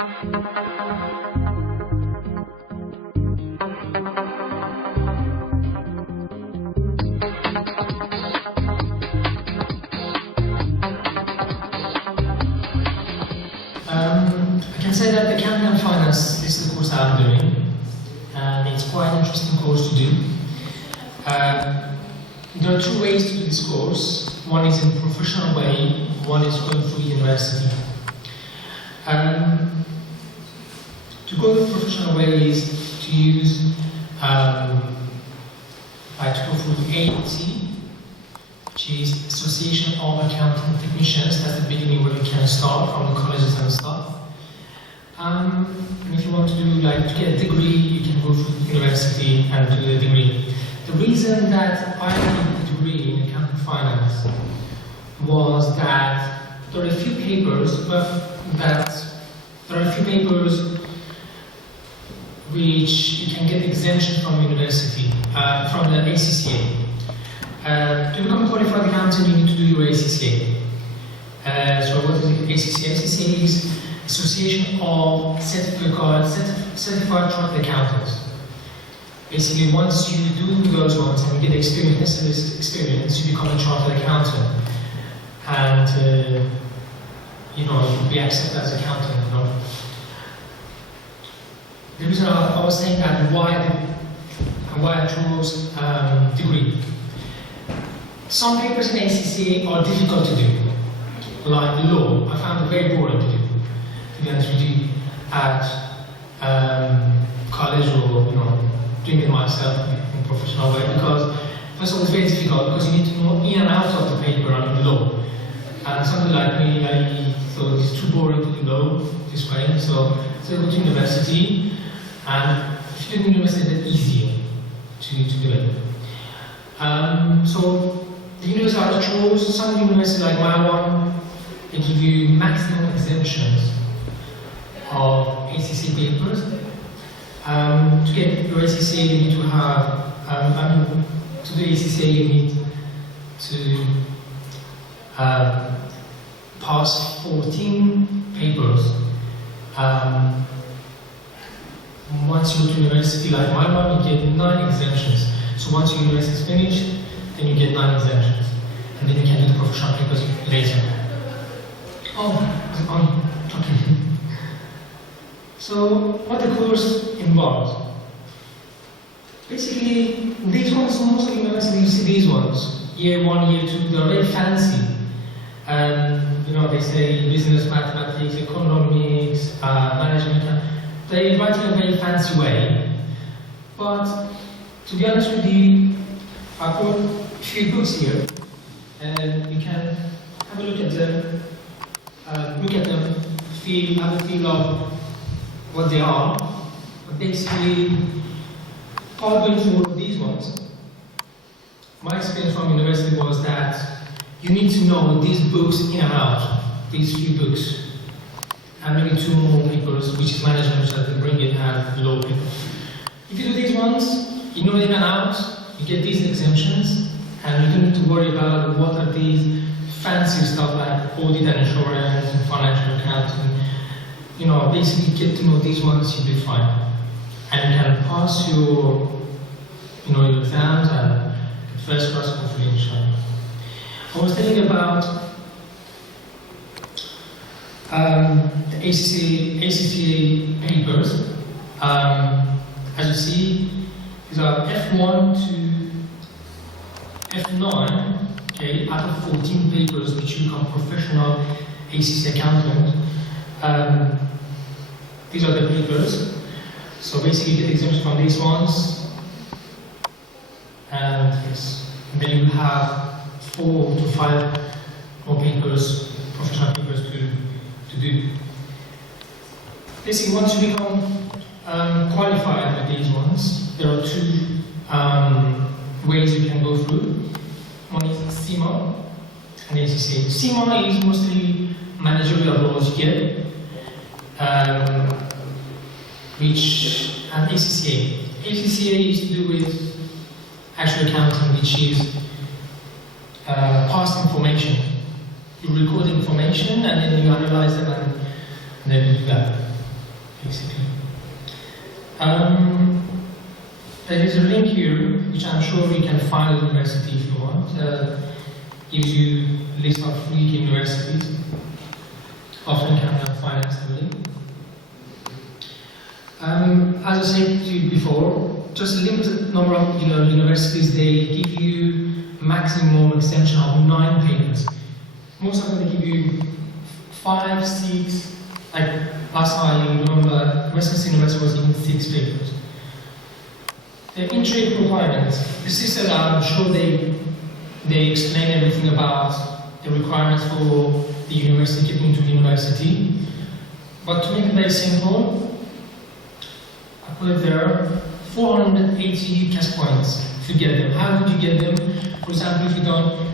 I can say that the accounting and finance is the course I'm doing, and it's quite an interesting course to do. There are two ways to do this course. One is in a professional way, one is going through university. To go the professional way is to use, to go through AAT, which is Association of Accounting Technicians. That's the beginning where you can start from the colleges and stuff. And if you want to do to get a degree, you can go through university and do the degree. The reason that I did the degree in accounting finance was that there are a few papers, which you can get exemption from university, from the ACCA. To become qualified accountant, you need to do your ACCA. So what is ACCA? ACCA is Association of Certified Chartered Accountants. Basically, once you do those ones and you get experience, you become a chartered accountant, and you'll be accepted as an accountant. The reason I was saying that why I chose degree. Some papers in ACCA are difficult to do, like law. I found it very boring to do, to be honest with you, at college or doing it myself in a professional way, because first of all it's very difficult because you need to know in and out of the paper and the law. And somebody like me, I thought it's too boring to do law this way, so I go to university, and if you do university, it's easier to do it. So the university I chose, some universities like my one, they give you maximum exemptions of ACCA papers. To get your ACCA, you need to have, to do ACCA, you need to pass 14 papers. Once you go to university like my one, you get 9 exemptions. So once your university is finished, then you get 9 exemptions. And then you can do the professional papers later. I'm talking. So, what the course involves? Basically, these ones, most of the universities, you see these ones, year 1, year 2, they're very fancy. They say business, mathematics, economics, management. They write in a very fancy way. But, to be honest with you, I've got a few books here, and you can have a look at them, have a feel of what they are. But basically, going through these ones, my experience from university was that you need to know these books in and out, these few books, and maybe 2 more papers, which is management, which I can bring it, and law papers. If you do these ones, you know in and out, you get these exemptions, and you don't need to worry about what are these fancy stuff like audit and insurance and financial accounting. Basically get to know these ones, you'll be fine. And you can pass your exams and get first class hopefully, inshallah. I was thinking about the ACCA papers. As you see, these are F1 to F9, okay, out of 14 papers which you become professional ACCA accountant. These are the papers. So basically you get exemption from these ones. And then you have 4 to 5 more papers, professional papers to do. Basically, once you become qualified with these ones, there are 2 ways you can go through. One is CIMA and ACCA. CIMA is mostly managerial roles you get, and ACCA. ACCA is to do with actual accounting, which is past information. You record information and then you analyze them and then you do that. basically. There is a link here, which I'm sure you can find at the university if you want. Gives you a list of free universities, often Kanoon finance the link. As I said to you before, just a limited number of universities, they give you maximum extension of 9 papers. Most of them they give you 5, 6, like last time I remember Westminster University was giving 6 papers. The intake requirements, the system, I'm sure they explain everything about the requirements for the university, getting into the university. But to make it very simple, I put it there, 480 test points to get them. How would you get them? For example, if you've done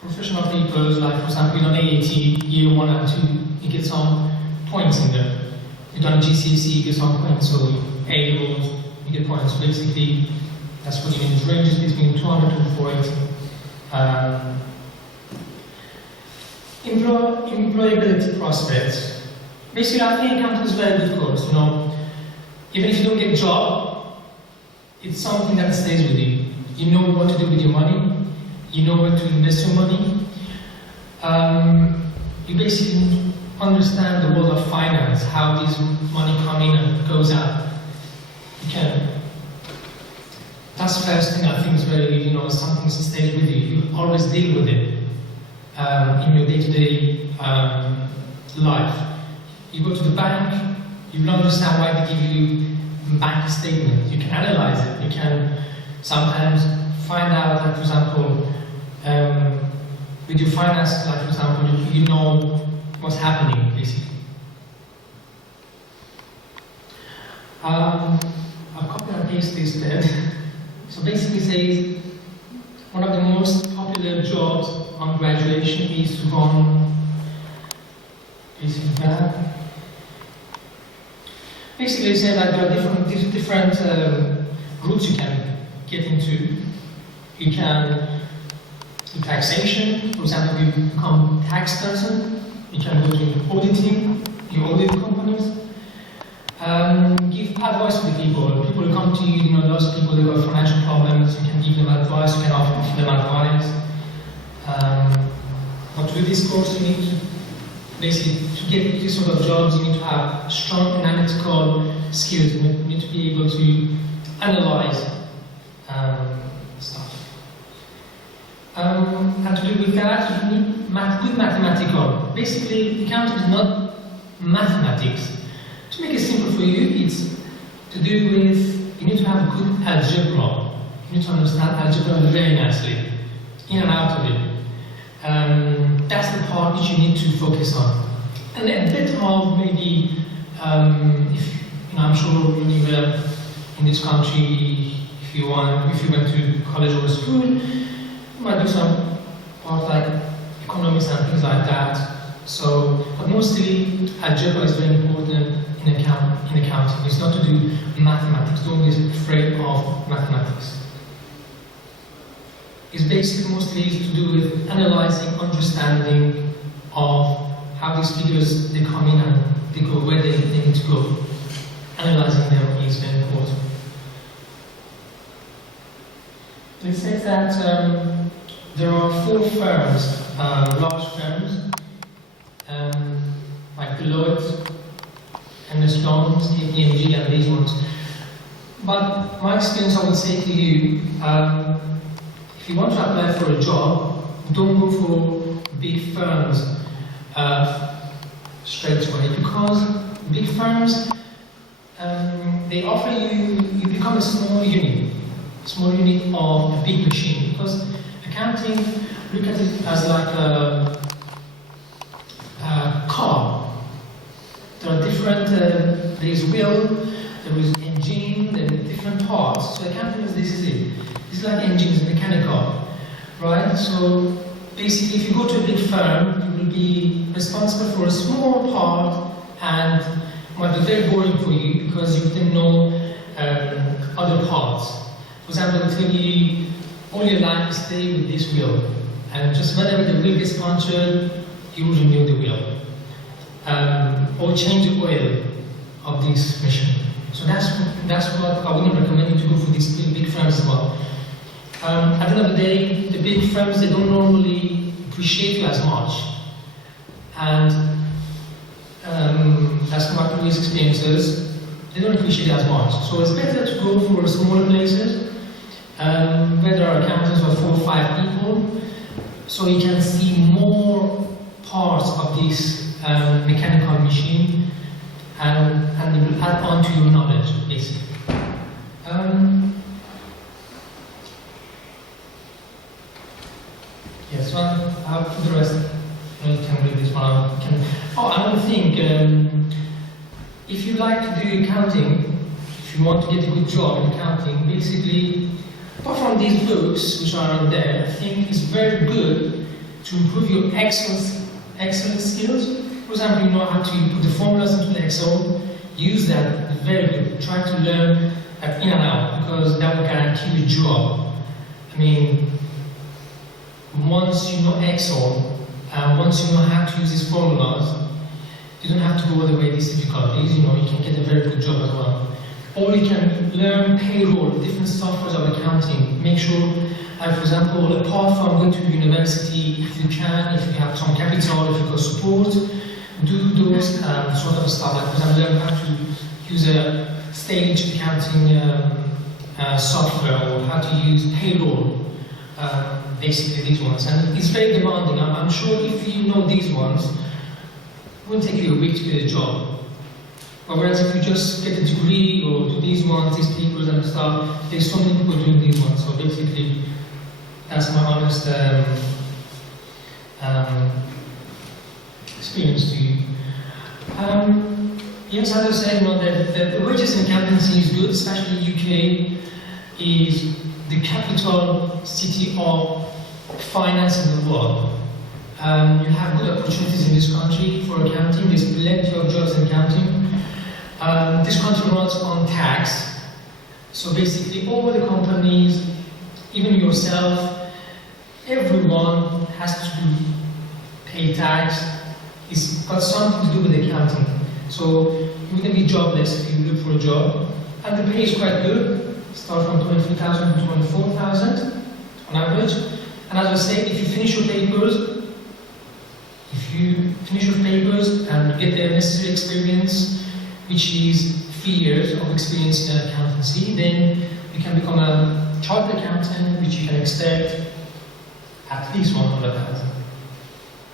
professional papers, like for example, you've done AAT, year 1 and 2, you get some points in there. You've done GCSE, you get some points, so A-levels, you get points. Basically, that's what you mean. It ranges between 200 to 480. Employability prospects. Basically, I think accounting is very good course. Even if you don't get a job, it's something that stays with you. You know what to do with your money. You know where to invest your money. You basically understand the world of finance, how this money comes in and goes out. You can. That's the first thing I think is very, something that stays with you. You always deal with it in your day-to-day life. You go to the bank, you will understand why they give you a bank statement. You can analyze it. You can sometimes find out that, for example, with your finance, like for example, you know what's happening, basically. I'll copy and paste this there. So basically it says, one of the most popular jobs on graduation is to run basically that. Basically it says that there are different routes you can get into. You can do taxation, for example, you become a tax person, you can go to auditing, you audit companies. Give advice to the people. People who come to you, lots of people who have financial problems, you can give them advice, you can offer them advice. But with this course, you need to basically, to get this sort of jobs, you need to have strong analytical skills. You need to be able to analyze stuff. And to do with that, you need good mathematical. Basically, accounting is not mathematics. To make it simple for you, it's to do with, you need to have good algebra. You need to understand algebra very nicely, in and out of it. That's the part which you need to focus on. And a bit of maybe, if I'm sure when you were in this country, if you went to college or school, you might do some part like economics and things like that. So, but mostly algebra is very important in accounting. It's not to do mathematics. Don't be afraid of mathematics. It's basically mostly to do with analyzing, understanding of how these figures they come in and they go where they need to go. Analyzing them is very important. It says that there are 4 firms, large firms, like Deloitte, and the Stones, KPMG, and these ones. But my experience, I would say to you, if you want to apply for a job, don't go for big firms straight away, because big firms, they offer you become a small unit of a big machine, because accounting, look at it as like a car. There are different, there is wheel, there is engine, there are different parts. So accounting this is it. It's like engines, mechanical, right? So basically, if you go to a big firm, you will be responsible for a small part, and it might be very boring for you because you didn't know other parts. For example, they tell you all your life stay with this wheel, and just whenever the wheel gets punctured, you will renew the wheel. or change the oil of this machine. So that's what I wouldn't recommend you to go for these big firms as well. At the end of the day, the big firms, they don't normally appreciate you as much. And as my previous experiences, they don't appreciate it as much. So it's better to go for smaller places, where there are accountants of 4 or 5 people, so you can see more parts of this mechanical machine, and it will add on to your knowledge, basically. Yes, well, I'll put the rest. You can read this one. Another thing. If you like to do accounting, if you want to get a good job in accounting, basically, apart from these books which are out there, I think it's very good to improve your Excel skills. For example, you know how to put the formulas into the Excel. Use that. It's very good. Try to learn in and out, because that will guarantee you a job. I mean, once you know Excel, once you know how to use these formulas, you don't have to go all the way these difficulties. You know, you can get a very good job as well. Or you can learn payroll, different softwares of accounting. Make sure, for example, apart from going to university, if you can, if you have some capital, if you've got support, do those sort of stuff. Like, for example, learn how to use a stage accounting software, or how to use payroll. Basically these ones, and it's very demanding. I'm sure if you know these ones, it won't take you a week to get a job. But whereas if you just get a degree or do these ones, these papers and stuff, there's so many people doing these ones. So basically, that's my honest experience to you. Yes, as I said, you know, the wages in accountancy is good, especially UK is the capital city of finance in the world. You have good opportunities in this country for accounting. There's plenty of jobs in accounting. This country runs on tax. So basically all the companies, even yourself, everyone has to pay tax. It's got something to do with accounting. So you wouldn't be jobless if you look for a job. And the pay is quite good. Start from 23,000 to 24,000 on average. And as I said, if you finish your papers, and get the necessary experience, which is 3 years of experience in accountancy, then you can become a chartered accountant, which you can expect at least 100,000.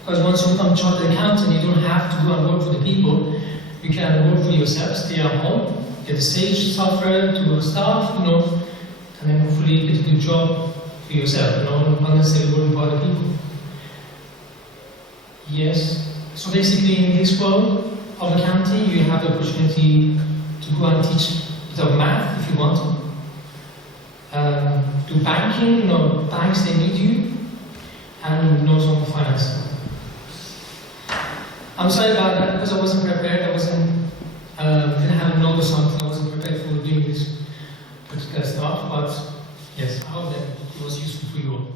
Because once you become a chartered accountant, you don't have to go and work for the people. You can work for yourself, stay at home, get the Sage software to staff, you know, and then hopefully get a good job for yourself, you know, not necessarily working for other people. Yes. So basically, in this world of accounting, you have the opportunity to go and teach a bit of math if you want to. Do banking, you know, banks, they need you, and know some finance. I'm sorry about that, because I wasn't prepared. I didn't have a note or something. I wasn't prepared for doing this particular stuff, but yes, I hope that it was useful for you all.